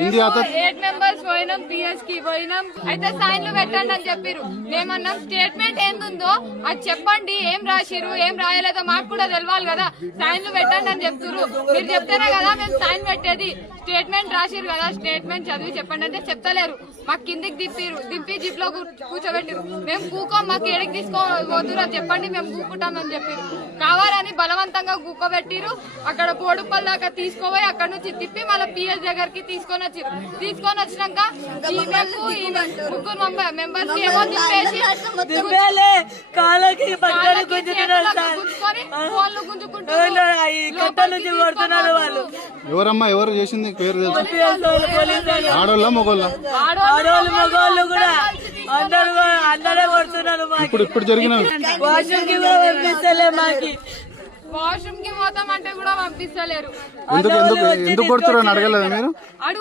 8 members పోయినాం, PS కి పోయినాం. అయితే సైన్లు పెట్టండి అని చెప్పారు. మేమన్నాం స్టేట్మెంట్ ఏందుందో అది చెప్పండి, ఏం రాసిరు ఏం రాయలేదో మాకు కూడా తెలవాలి కదా. సైన్లు పెట్టండి అని చెప్తున్నారు. మీరు చెప్తేనే కదా మేము సైన్ పెట్టేది. స్టేట్మెంట్ రాసిరు కదా, స్టేట్మెంట్ చదివి చెప్పండి అంటే చెప్తలేరు. మాకు కిందికి దింపి జిప్ లో కూర్చోబెట్టిరు. మేము కూకోం, మాకు ఎడకి తీసుకోబోతురు అని చెప్పండి, మేము కూకుంటామని చెప్పారు. కావాలని బలవంతంగా కూకోబెట్టిరు. అక్కడ బోడుపల్ దాకా తీసుకోపోయి అక్కడ నుంచి తిప్పి మళ్ళీ పిఎస్ దగ్గరికి తీసుకొని వచ్చినాక ముగ్గురు మెంబర్స్ ఏమో తిప్పేసి ఫోన్లు గుంజుకుంటారు. ఎవరమ్మా ఎవరు చేసింది పేరు తెలుసు? ఆడోళ్ళ మగోళ్ళ? మగవాళ్ళు కూడా అందరూ కొడుతున్నారు. ఇప్పుడు జరిగిన వాష్రూమ్ కి కూడా పంపిస్తలే, మాకి వాష్రూమ్ కి పోతాం అంటే కూడా పంపిస్తలేరు. ఎందుకు కొడుతున్నారు అని అడగలేదా మీరు?